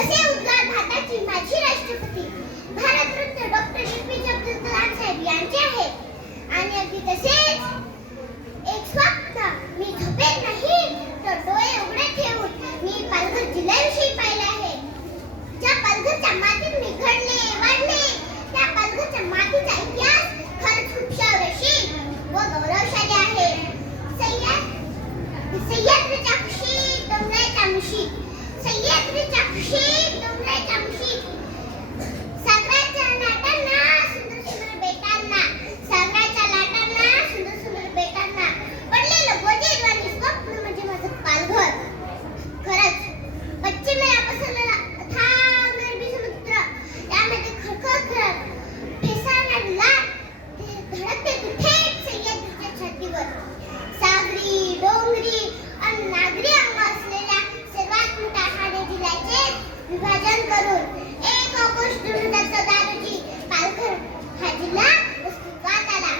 असे उद्गार भारताची माजी राष्ट्रपती भारतरत्न डॉक्टर ए.पी.जे. अब्दुल कलाम साहेब यांचे आहेत. आणि अगदी तसेच एक स्वप्न मी झोपेत नाही तर डोळे उघडे ठेवून मी पालघर जिल्ह्याविषयी पाहिले आहे. ज्या पालघरच्या मातीत मी घडले वाढले त्या पालघरच्या मातीचा इतिहास खरंच खूप शौर्यशील व गौरवशाली आहे. सह्याद्रीच्या कुशीत डोंगराच्या मुशीत सह्याद्रीच्या कुशीत डोंगराच्या मुशीत सागराच्या लाटांना सुंदर सुंदर बेटांना सागराच्या लाटांना सुंदर सुंदर बेटांना पडलेलं गोजेवाणी स्वप्न म्हणजे माझं पालघर. खरंच पश्चिमेला पसरलेला अथांग अरबी समुद्र त्यामध्ये खळखळत फेसाळणारी लाट धडकते थेट सह्याद्रीच्या छातीवर. सागरी डोंगरी आणि नागरी अंग असलेल्या सर्वात मोठ्या ठाणे जिल्ह्याचे विभाजन करून 1 ऑगस्ट 2014 रोजी पालघर हा जिल्हा अस्तित्वात आला.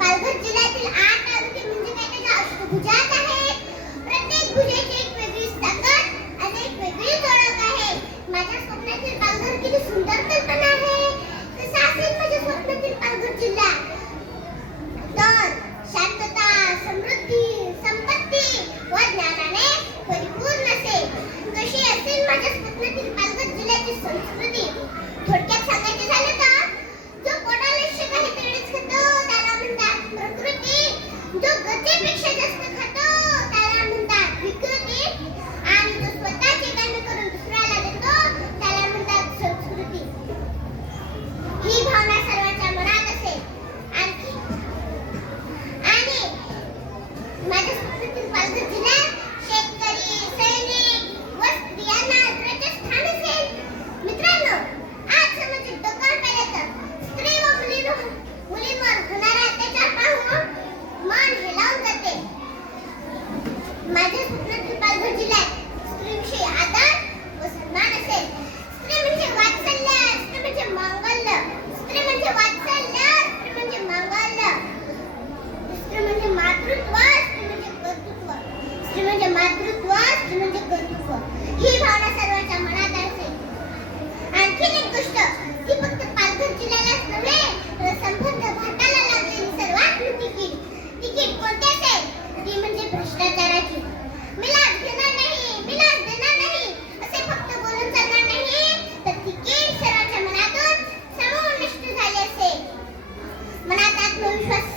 पालघर जिल्ह्यातील 8 तालुके म्हणजे काय त्याच्या अष्टभुजात आहेत. प्रत्येक भुजेची एक वेगळी ताकद आणि एक वेगळीच ओळख आहे. माझ्या स्वप्नातील पालघर किती सुंदर कल्पना आहे. कसा असेल माझ्या स्वप्नातील पालघर जिल्हा? तर शांतता समृद्धी संपत्ती व ज्ञानाने परिपूर्ण असेल. कशी असेल माझ्या स्वप्नातील पालघर जिल्ह्याची संस्कृती? थोडक्यात सांगायचे झाले तर जो पोटाला शिक आहे तेवढेच खातो त्याला म्हणतात प्रकृती. जो गरजेपेक्षा जास्त खातो त्याला म्हणतात विकृती. आणि जो स्वतःची कामे करून दुसऱ्याला देतो त्याला म्हणतात संस्कृती. ही भावना सर्वांच्या मनात असेल. आणि माझ्या स्वप्नातील पालघर जिल्ह्यात शेतकरी सैनिक व स्त्रियांना आदराचे स्थान असेल. मित्रांनो, आज समाजात डोकावून पाहिले तर स्त्री व मुलींवर होणारा अत्याचार पाहून मन हेलावून जाते. माझ्या स्वप्नातील पालघर जिल्ह्यात स्त्रीविषयी आदर व सन्मान असेल. स्त्री म्हणजे वात्सल्य, स्त्री म्हणजे मांगल्य, स्त्री म्हणजे वात्सल्य, स्त्री म्हणजे मांगल्य, स्त्री म्हणजे मातृत्व, स्त्री म्हणजे कर्तृत्व, स्त्री म्हणजे मातृत्व, स्त्री म्हणजे कर्तृत्व. ही भावना सर्वांच्या मनात असेल. आणखीन एक गोष्ट ती फक्त पालघर जिल्ह्यालाच नव्हे तर संपूर्ण भारताला लागलेली सर्वात मोठी तिकीट कोणती असेल? ती म्हणजे भ्रष्टाचाराची. मिलाद घेणार नाही, मिलाद देणार नाही असे फक्त बोलून चालणार नाही तर तिकीट सर्वांच्या मनातून समूळ नष्ट झाले असेल. मनात आत्मविश्वास